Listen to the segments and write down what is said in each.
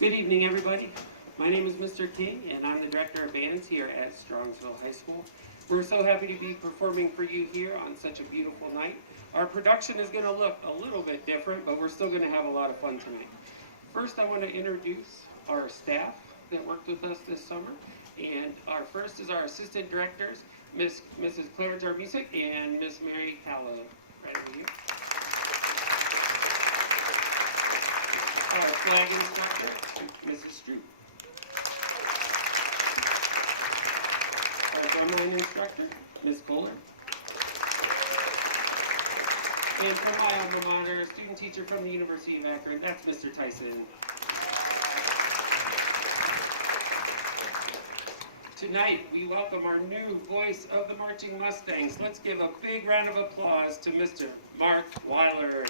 Good evening, everybody. My name is Mr. King, and I'm the Director of Bands here at Strongsville High School. We're so happy to be performing for you here on such a beautiful night. Our production is going to look a little bit different, but we're still going to have a lot of fun tonight. First, I want to introduce our staff that worked with us this summer. And our first is our Assistant Directors, Mrs. Clarence Armisic and Miss Mary Calla, right over here. Our flag instructor, Mrs. Stroop. Our drumline instructor, Miss Fuller. And from my alma mater, student teacher from the University of Akron, that's Mr. Tyson. Tonight, we welcome our new voice of the Marching Mustangs. Let's give a big round of applause to Mr. Mark Weiler.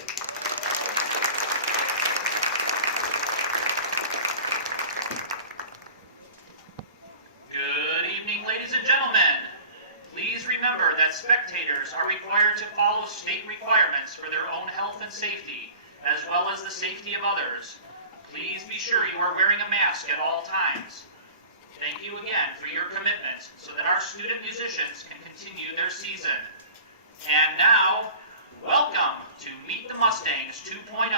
Good evening, ladies and gentlemen. Please remember that spectators are required to follow state requirements for their own health and safety, as well as the safety of others. Please be sure you are wearing a mask at all times. Thank you again for your commitment so that our student musicians can continue their season. And now, welcome to Meet the Mustangs 2.0.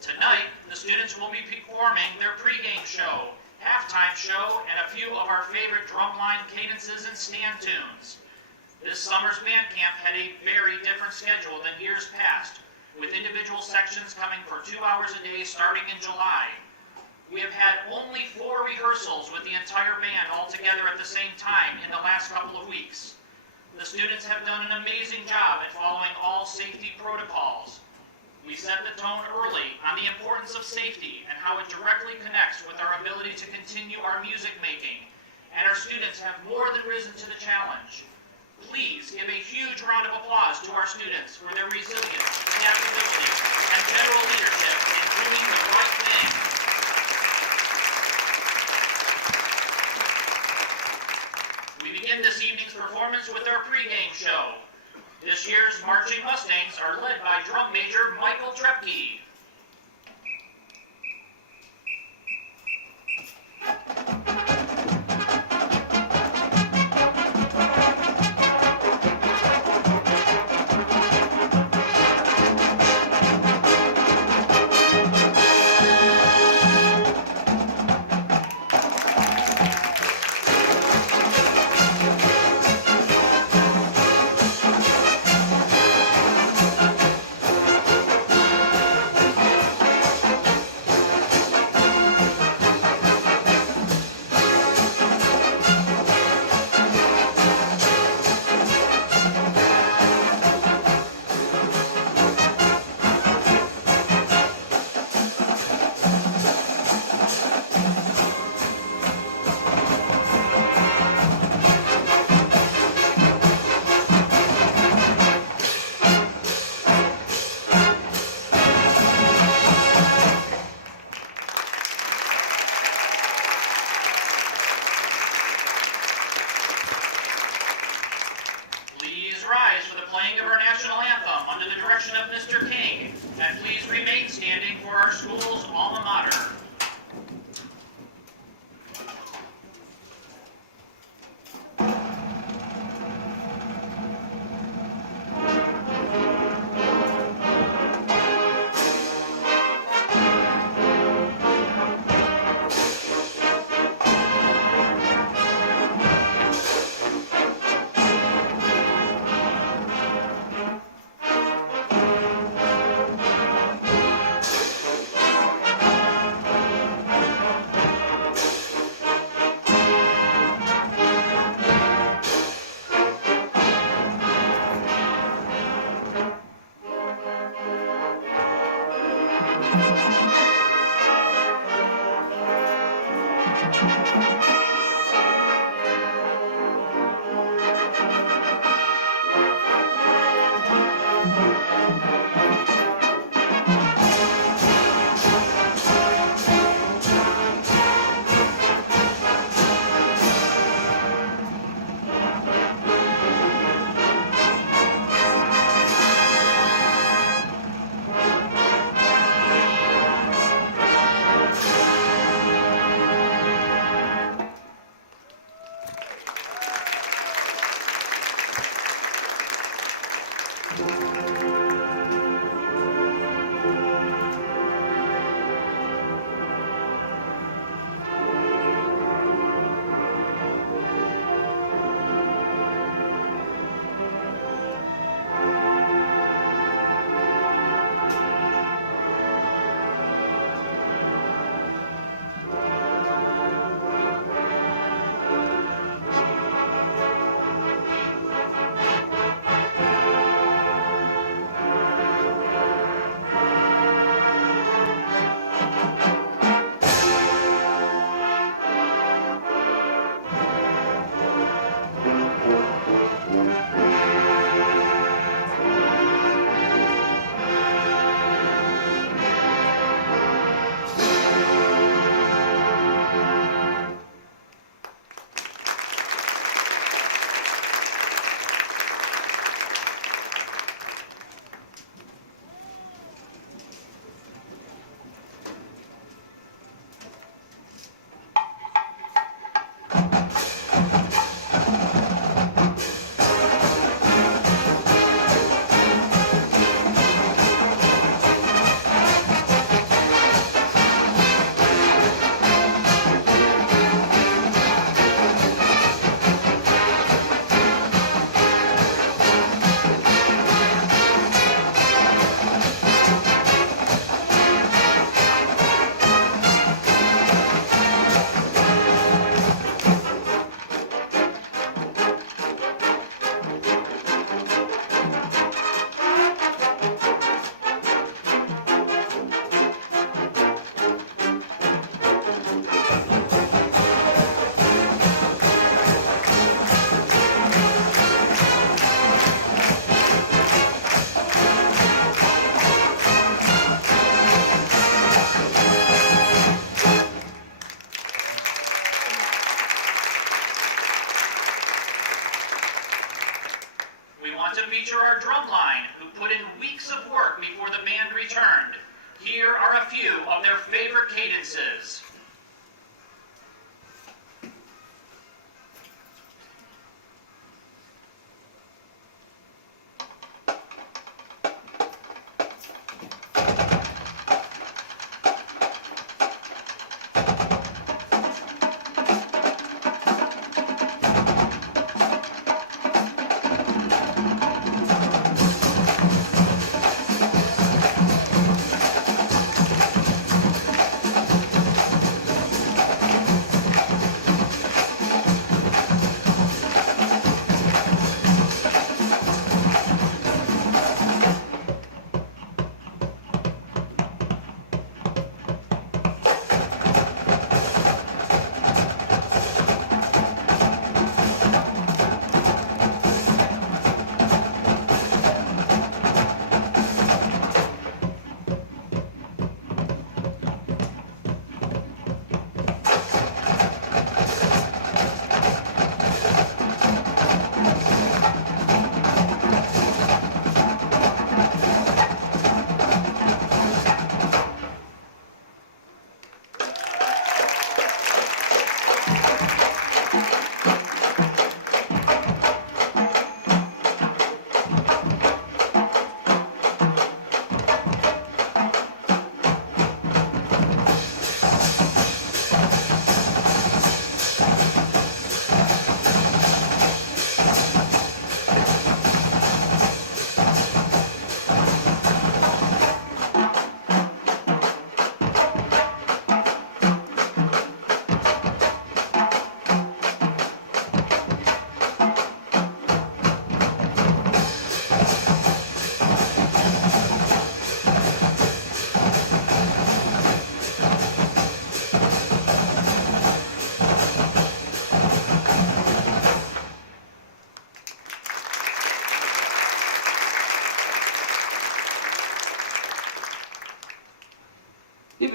Tonight, the students will be performing their pregame show, halftime show, and a few of our favorite drumline cadences and stand tunes. This summer's band camp had a very different schedule than years past, with individual sections coming for 2 hours a day starting in July. We have had only 4 rehearsals with the entire band all together at the same time in the last couple of weeks. The students have done an amazing job at following all safety protocols. We set the tone early on the importance of safety and how it directly connects with our ability to continue our music making, and our students have more than risen to the challenge. Please give a huge round of applause to our students for their resilience, adaptability, and general leadership in doing the right thing. We begin this evening's performance with our pregame show. This year's Marching Mustangs are led by drum major Michael Trepke. Please rise for the playing of our national anthem under the direction of Mr. King, and please remain standing for our school's alma mater. feature our Drumline, who put in weeks of work before the band returned. Here are a few of their favorite cadences.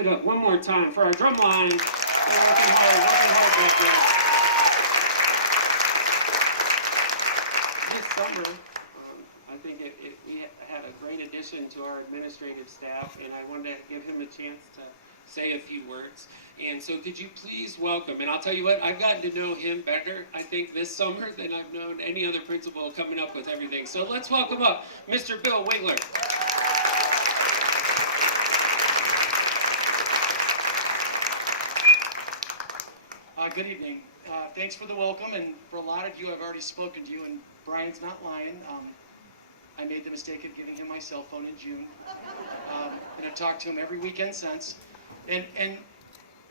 give it up one more time for our Drumline. They're working hard back there. This summer, I think we had a great addition to our administrative staff, and I wanted to give him a chance to say a few words. And so could you please welcome, and I'll tell you what, I've gotten to know him better, I think, this summer than I've known any other principal coming up with everything. So let's welcome up Mr. Bill Wigler. Good evening. Thanks for the welcome, and for a lot of you, I've already spoken to you, and Brian's not lying. I made the mistake of giving him my cell phone in June, and I've talked to him every weekend since. And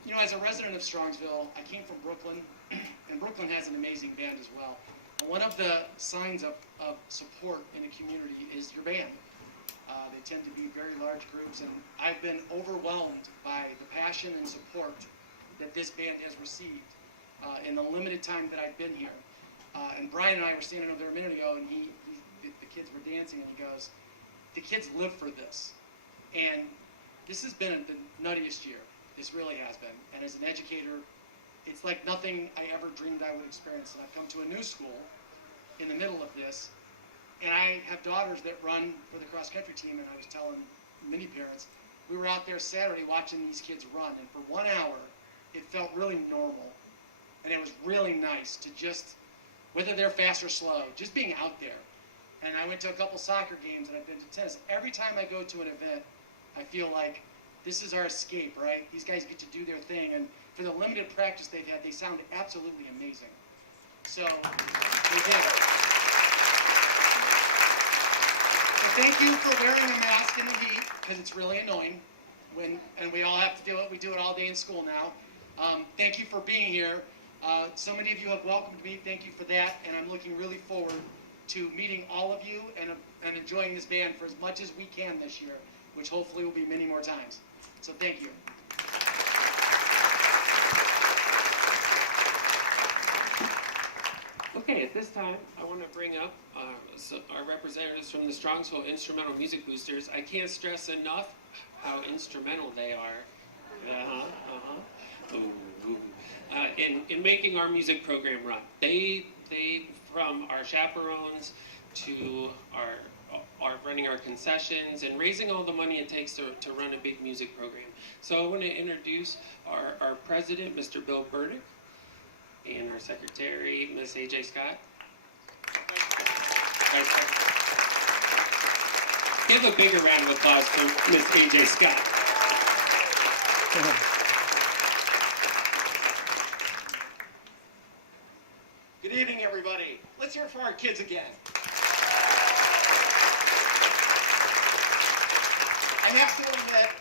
you know, as a resident of Strongsville, I came from Brooklyn, and Brooklyn has an amazing band as well. And one of the signs of support in a community is your band. They tend to be very large groups, and I've been overwhelmed by the passion and support that this band has received in the limited time that I've been here. And Brian and I were standing over there a minute ago, and the kids were dancing, and he goes, "The kids live for this." And this has been the nuttiest year. This really has been. And as an educator, it's like nothing I ever dreamed I would experience. And I've come to a new school in the middle of this, and I have daughters that run for the cross-country team, and I was telling many parents, we were out there Saturday watching these kids run, and for 1 hour, it felt really normal. And it was really nice to just, whether they're fast or slow, just being out there. And I went to a couple soccer games, and I've been to tennis. Every time I go to an event, I feel like this is our escape, right? These guys get to do their thing, and for the limited practice they've had, they sound absolutely amazing. So, they did. So thank you for wearing a mask in the heat, because it's really annoying, and we all have to do it. We do it all day in school now. Thank you for being here. So many of you have welcomed me. Thank you for that, and I'm looking really forward to meeting all of you and enjoying this band for as much as we can this year, which hopefully will be many more times. So thank you. Okay, at this time, I want to bring up our representatives from the Strongsville Instrumental Music Boosters. I can't stress enough how instrumental they are. In making our music program run. They from our chaperones to our running our concessions and raising all the money it takes to run a big music program. So I want to introduce our president, Mr. Bill Burdick, and our secretary, Miss AJ Scott. Give a bigger round of applause for Miss AJ Scott. Good evening, everybody. Let's hear it for our kids again. I have to admit,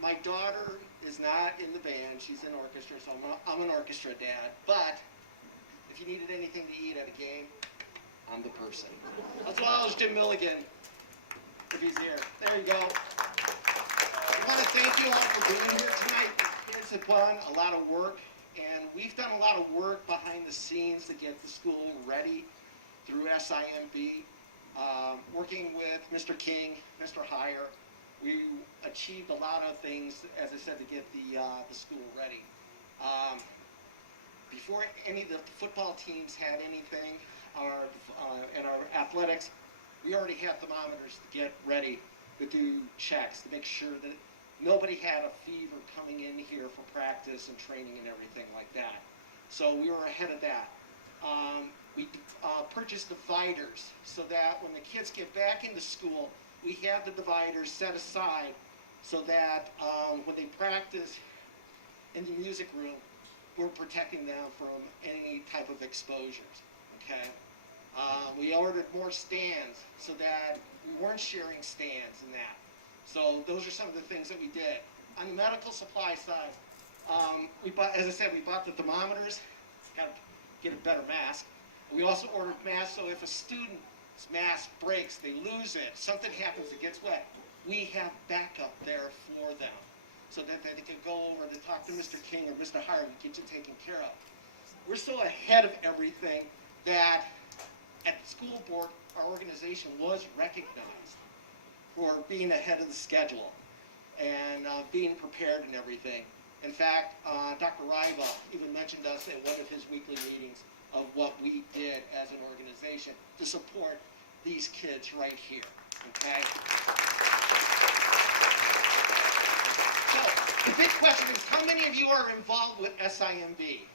my daughter is not in the band. She's in orchestra, so I'm an orchestra dad. But if you needed anything to eat at a game, I'm the person. That's why I was Jim Milligan, if he's here. There you go. I want to thank you all for being here tonight. The kids have done a lot of work. And we've done a lot of work behind the scenes to get the school ready through SIMB. Working with Mr. King, Mr. Heyer, we achieved a lot of things, as I said, to get the school ready. Before any of the football teams had anything, and our athletics, we already had thermometers to get ready to do checks to make sure that nobody had a fever coming in here for practice and training and everything like that. So we were ahead of that. We purchased dividers so that when the kids get back into school, we have the dividers set aside so that when they practice in the music room, we're protecting them from any type of exposures, okay? We ordered more stands so that we weren't sharing stands and that. So those are some of the things that we did. On the medical supply side, we bought, as I said, we bought the thermometers, got to get a better mask. We also ordered masks, so if a student's mask breaks, they lose it, something happens, it gets wet, we have backup there for them so that they can go over to talk to Mr. King or Mr. Heyer and get you taken care of. We're so ahead of everything that at the school board, our organization was recognized for being ahead of the schedule. and being prepared and everything. In fact, Dr. Riva even mentioned us at one of his weekly meetings of what we did as an organization to support these kids right here, okay? So, the big question is, how many of you are involved with SIMB?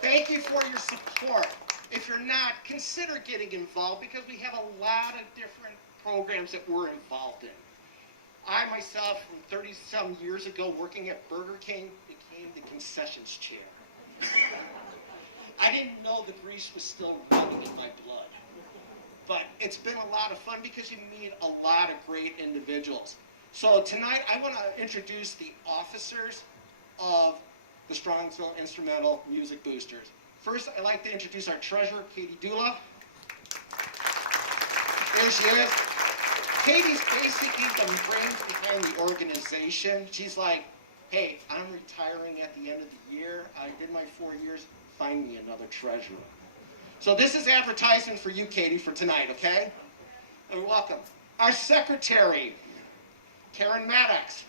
Thank you for your support. If you're not, consider getting involved because we have a lot of different programs that we're involved in. I myself, from 30-some years ago, working at Burger King, became the concessions chair. I didn't know the grease was still running in my blood. But it's been a lot of fun because you meet a lot of great individuals. So tonight, I want to introduce the officers of the Strongsville Instrumental Music Boosters. First, I'd like to introduce our treasurer, Katie Dula. There she is. Katie's basically the brains behind the organization. She's like, hey, I'm retiring at the end of the year. I did my 4 years. Find me another treasurer. So this is advertising for you, Katie, for tonight, okay? You're welcome. Our secretary, Karen Maddox.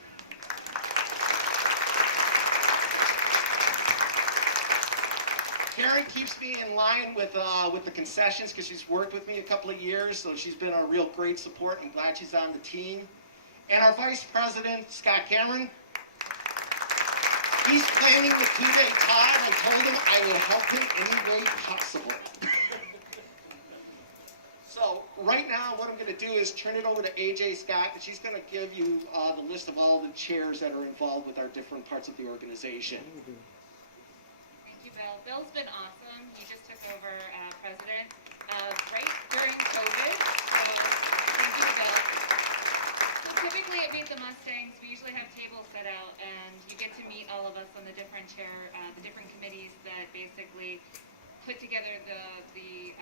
Karen keeps me in line with the concessions because she's worked with me a couple of years, so she's been a real great support. I'm glad she's on the team. And our vice president, Scott Cameron. He's planning the two-day Todd. I told him I will help him any way possible. So right now, what I'm going to do is turn it over to AJ Scott, and she's going to give you the list of all the chairs that are involved with our different parts of the organization. Thank you, Bill. Bill's been awesome. He just took over president right during COVID. So thank you, Bill. So typically at Meet the Mustangs, we usually have tables set out, and you get to meet all of us on the different the different committees that basically put together the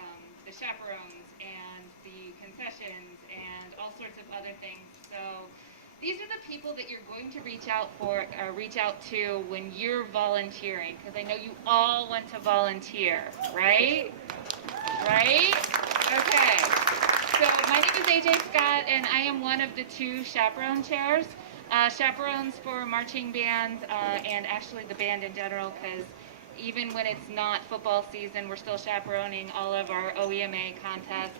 chaperones and the concessions and all sorts of other things. So these are the people that you're going to reach out to when you're volunteering, because I know you all want to volunteer, right? Right? Okay. So my name is AJ Scott, and I am one of the two chaperone chairs. Chaperones for marching bands and actually the band in general, because even when it's not football season, we're still chaperoning all of our OEMA contests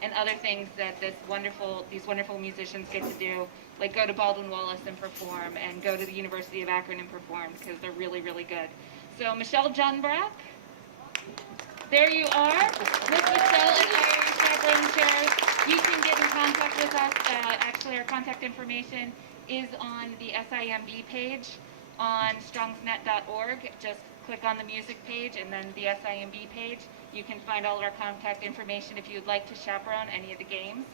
and other things that these wonderful musicians get to do, like go to Baldwin Wallace and perform, and go to the University of Akron and perform, because they're really, really good. So Michelle Junbrack, there you are. Miss Michelle and I are your chaperone chairs. You can get in contact with us. Actually, our contact information is on the SIMB page on strongsnet.org. Just click on the music page and then the SIMB page. You can find all of our contact information if you'd like to chaperone any of the games.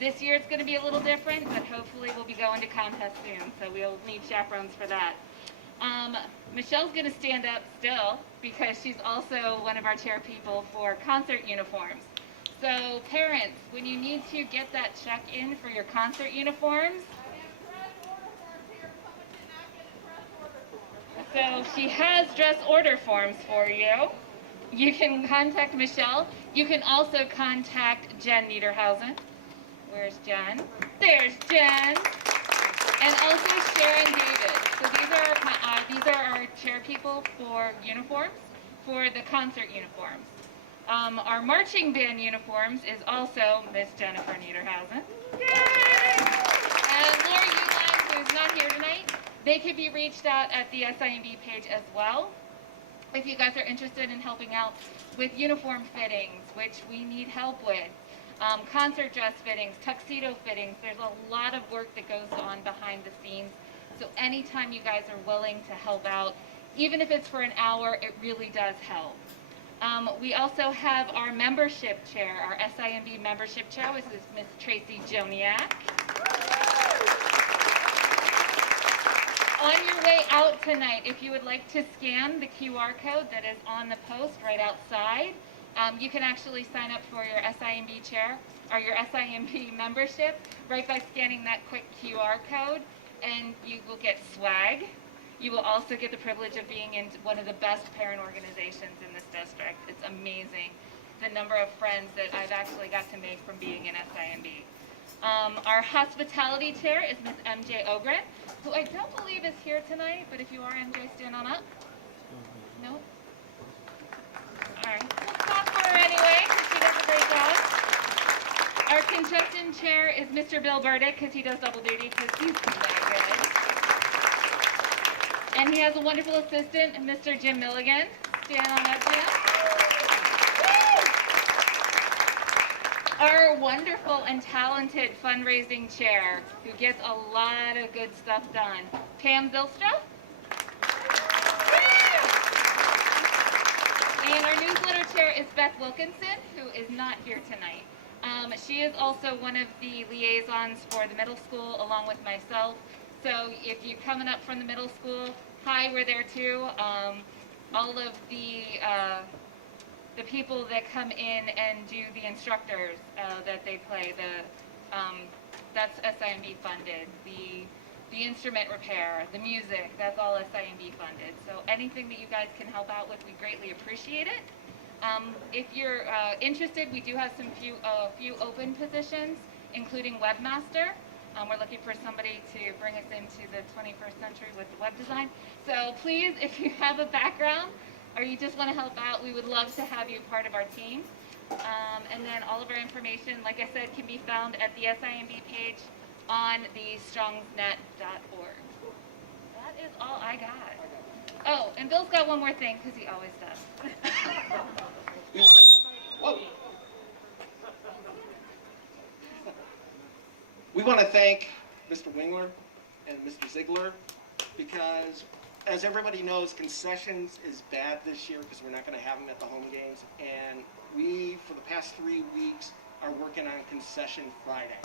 This year it's going to be a little different, but hopefully we'll be going to contests soon, so we'll need chaperones for that. Michelle's going to stand up still because she's also one of our chair people for concert uniforms. So parents, when you need to get that check in for your concert uniforms, so she has dress order forms for you. You can contact Michelle. You can also contact Jen Niederhausen. Where's Jen? There's Jen. And also Sharon David. So these are our chair people for uniforms, for the concert uniforms. Our marching band uniforms is also Miss Jennifer Niederhausen. Yay! And Laura Uline, who's not here tonight. They could be reached out at the SIMB page as well. If you guys are interested in helping out with uniform fittings, which we need help with, concert dress fittings, tuxedo fittings, there's a lot of work that goes on behind the scenes. So anytime you guys are willing to help out, even if it's for an hour, it really does help. We also have our membership chair, our SIMB membership chair, which is Miss Tracy Joniak. On your way out tonight, if you would like to scan the QR code that is on the post right outside, you can actually sign up for your SIMB chair or your SIMB membership right by scanning that quick QR code, and you will get swag. You will also get the privilege of being in one of the best parent organizations in this district. It's amazing the number of friends that I've actually got to make from being in SIMB. Our hospitality chair is Miss MJ Ogren, who I don't believe is here tonight, but if you are, MJ, stand on up. No? All right. We'll clap for her anyway, because she does a great job. Our conjunction chair is Mr. Bill Burdick, because he does double duty, because he's that good. And he has a wonderful assistant, Mr. Jim Milligan. Stand on up, Jim. Our wonderful and talented fundraising chair, who gets a lot of good stuff done, Pam Zilstra. And our newsletter chair is Beth Wilkinson, who is not here tonight. She is also one of the liaisons for the middle school, along with myself. So if you're coming up from the middle school, hi, we're there too. All of the people that come in and do the instructors that they play, that's SIMB funded. The instrument repair, the music, that's all SIMB funded. So anything that you guys can help out with, we greatly appreciate it. If you're interested, we do have a few open positions, including webmaster. We're looking for somebody to bring us into the 21st century with the web design. So please, if you have a background or you just want to help out, we would love to have you part of our team. And then all of our information, like I said, can be found at the SIMB page on the strongsnet.org. That is all I got. Oh, and Bill's got one more thing, because he always does. We want to thank Mr. Wingler and Mr. Ziegler, because as everybody knows, concessions is bad this year because we're not going to have them at the home games. And we, for the past 3 weeks, are working on Concession Friday.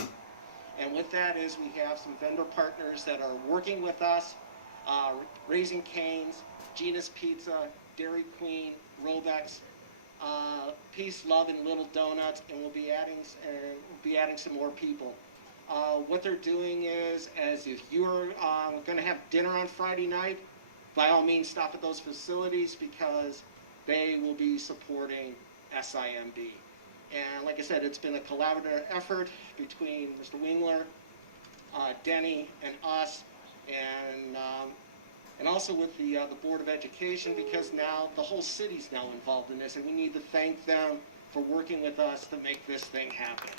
And with that is we have some vendor partners that are working with us, Raising Cane's, Gina's Pizza, Dairy Queen, Robex, Peace, Love, and Little Donuts, and we'll be adding some more people. What they're doing is, as if you're going to have dinner on Friday night, by all means stop at those facilities because they will be supporting SIMB. And like I said, it's been a collaborative effort between Mr. Wingler, Denny, and us, and also with the Board of Education, because now the whole city's now involved in this, and we need to thank them for working with us to make this thing happen.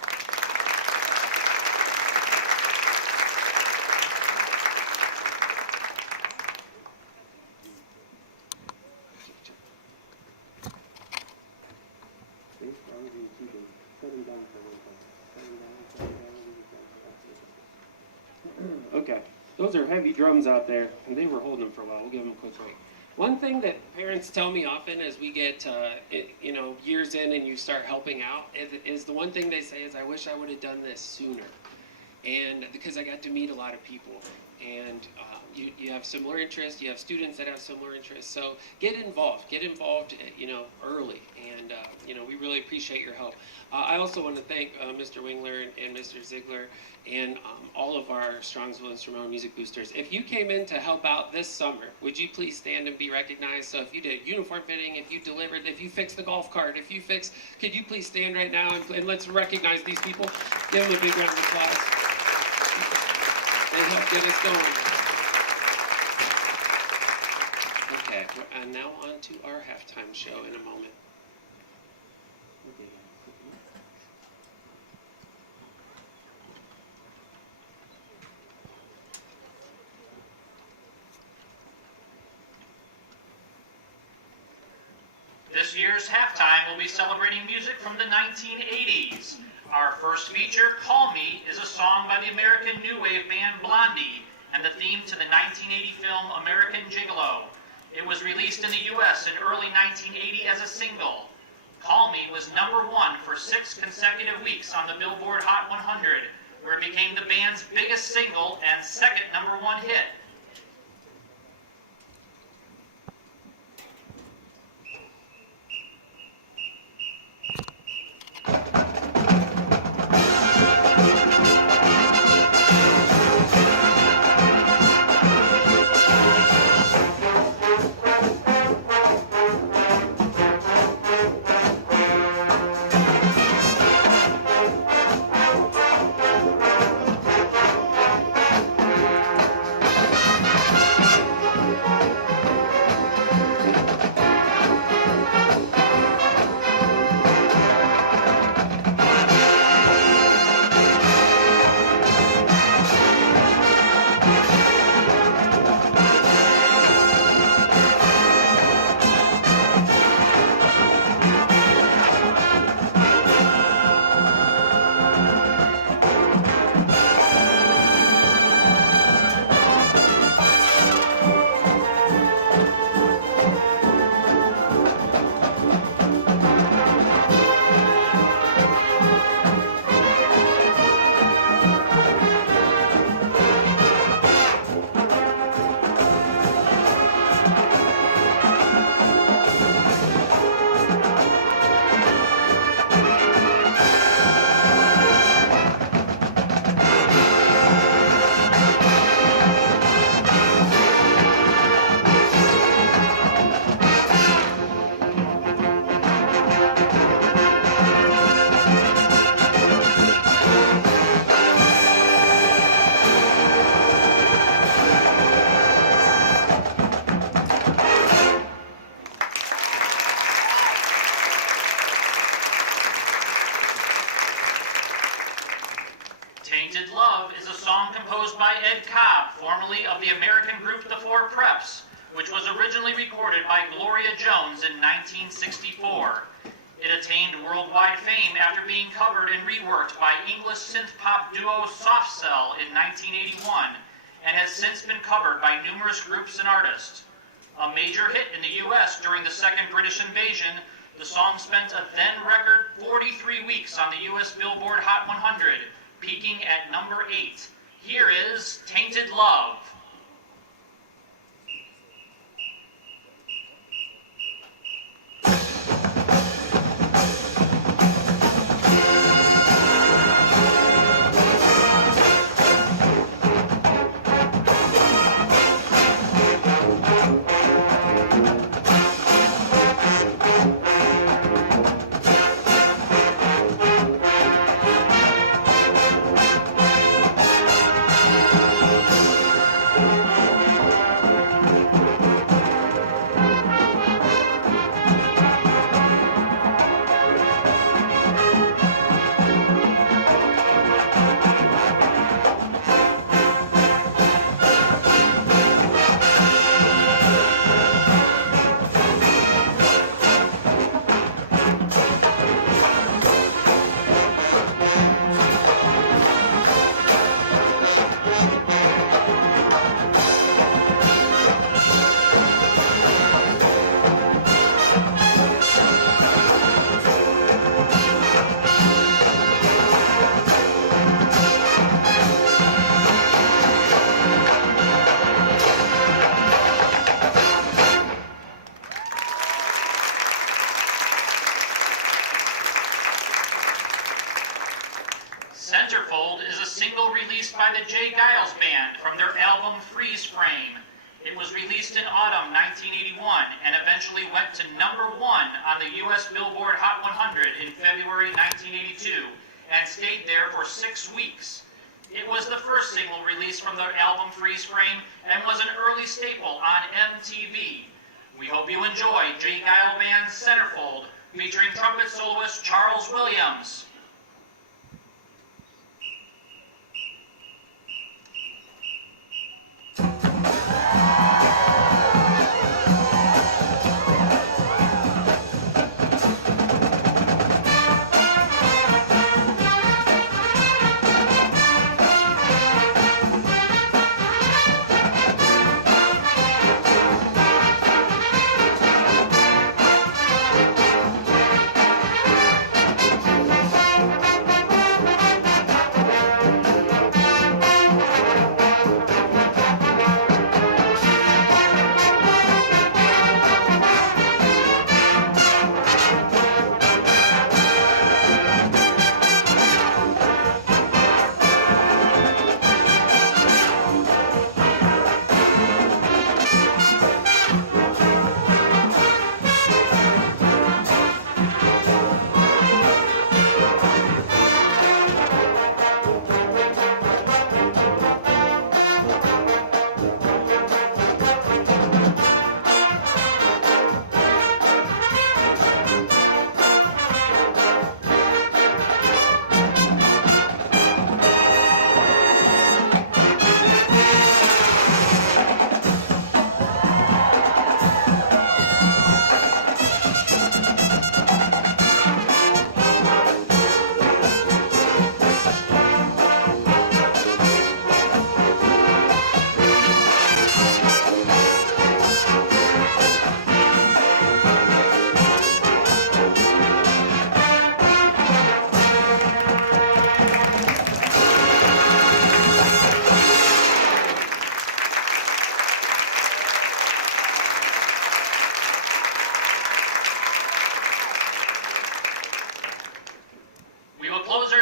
Okay, those are heavy drums out there, and they were holding them for a while. We'll give them a quick break. One thing that parents tell me often as we get, years in and you start helping out, is the one thing they say is, I wish I would have done this sooner. And because I got to meet a lot of people, and you have similar interests, you have students that have similar interests, so get involved, early, and we really appreciate your help. I also want to thank Mr. Wingler and Mr. Ziegler and all of our Strongsville Instrumental Music Boosters. If you came in to help out this summer, would you please stand and be recognized? So if you did uniform fitting, if you delivered, if you fixed the golf cart, could you please stand right now and let's recognize these people? Give them a big round of applause. They helped get us going. Okay, and now on to our halftime show in a moment. This year's halftime will be celebrating music from the 1980s. Our first feature, Call Me, is a song by the American new wave band Blondie and the theme to the 1980 film American Gigolo. It was released in the U.S. in early 1980 as a single. Call Me was #1 for 6 consecutive weeks on the Billboard Hot 100, where it became the band's biggest single and second #1 hit. Tainted Love is a song composed by Ed Cobb, formerly of the American group The Four Preps, which was originally recorded by Gloria Jones in 1964. It attained worldwide fame after being covered and reworked by English synth-pop duo Soft Cell in 1981, and has since been covered by numerous groups and artists. A major hit in the U.S. during the Second British Invasion, the song spent a then-record 43 weeks on the U.S. Billboard Hot 100, peaking at number 8. Here is Tainted Love. Centerfold is a single released by the Jay Giles Band from their album Freeze Frame. It was released in autumn 1981 and eventually went to number 1 on the U.S. Billboard Hot 100 in February 1982 and stayed there for 6 weeks. It was the first single released from their album Freeze Frame and was an early staple on MTV. We hope you enjoy Jay Giles Band's Centerfold, featuring trumpet soloist Charles Williams.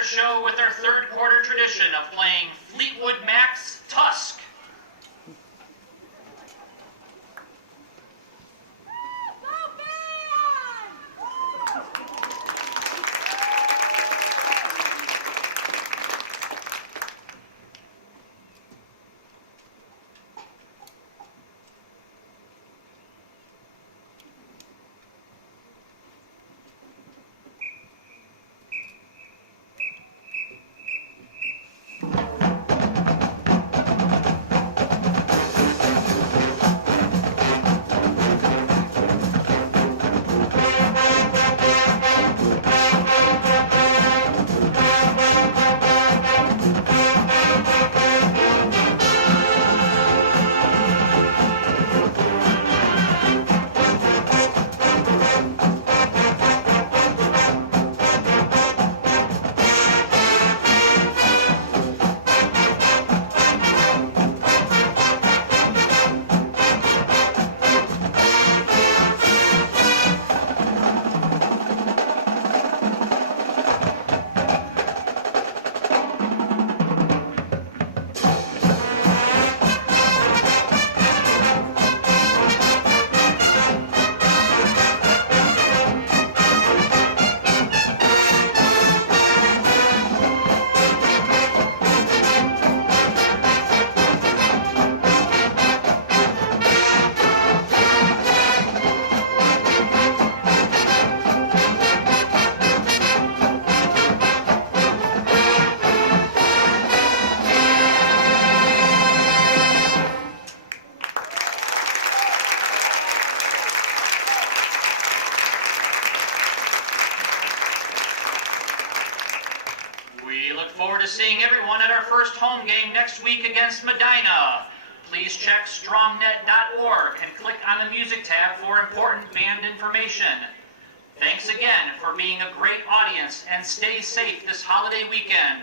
Show with our third quarter tradition of playing Fleetwood Mac's Tusk. We look forward to seeing everyone at our first home game next week against Medina. Please check strongnet.org and click on the music tab for important band information. Thanks again for being a great audience, and stay safe this holiday weekend.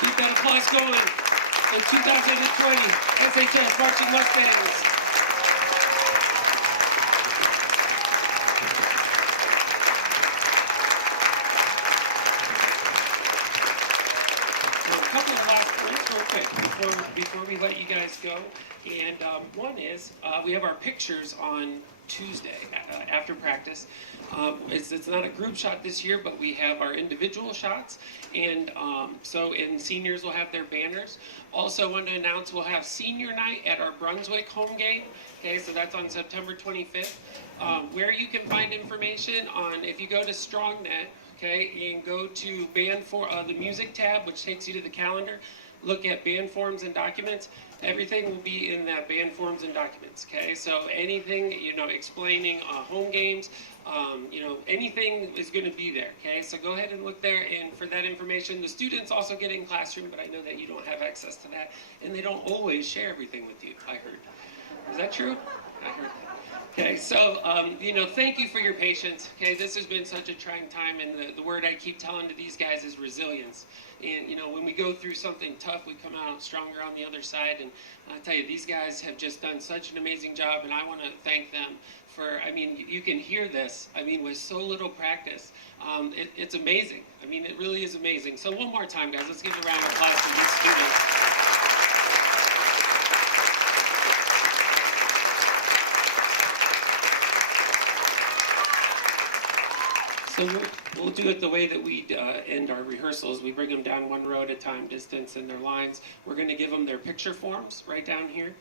Keep that applause going. The 2020 SHS Marching Mustangs. So a couple of last words real quick before we let you guys go. And one is, we have our pictures on Tuesday after practice. It's not a group shot this year, but we have our individual shots, and seniors will have their banners. Also, want to announce we'll have senior night at our Brunswick home game. Okay, so that's on September 25th. Where you can find information on, if you go to StrongNet, okay, and go to the music tab, which takes you to the calendar. Look at band forms and documents. Everything will be in that band forms and documents, okay? So anything, explaining home games, anything is going to be there, okay? So go ahead and look there, and for that information, the students also get in classroom, but I know that you don't have access to that, and they don't always share everything with you, I heard. Is that true? I heard that. Okay, so, thank you for your patience. Okay, this has been such a trying time, and the word I keep telling to these guys is resilience. And, when we go through something tough, we come out stronger on the other side. And I tell you, these guys have just done such an amazing job, and I want to thank them for, you can hear this, with so little practice. It's amazing. It really is amazing. So one more time, guys, let's give a round of applause to these students. So we'll do it the way that we end our rehearsals. We bring them down one row at a time, distance in their lines. We're going to give them their picture forms right down here.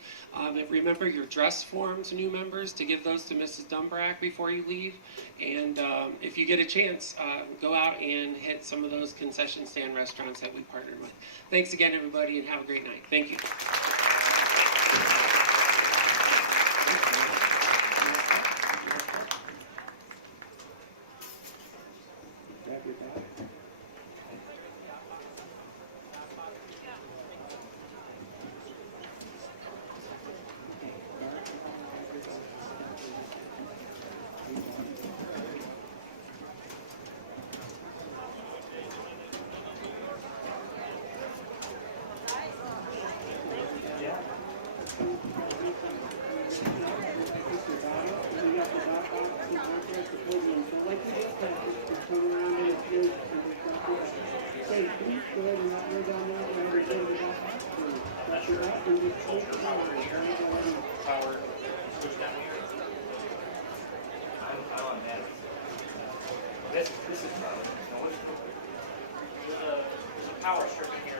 Remember your dress forms, new members, to give those to Mrs. Dumbrack before you leave. And if you get a chance, go out and hit some of those concession stand restaurants that we partnered with. Thanks again, everybody, and have a great night. Thank you. This is power. There's a power strip in here.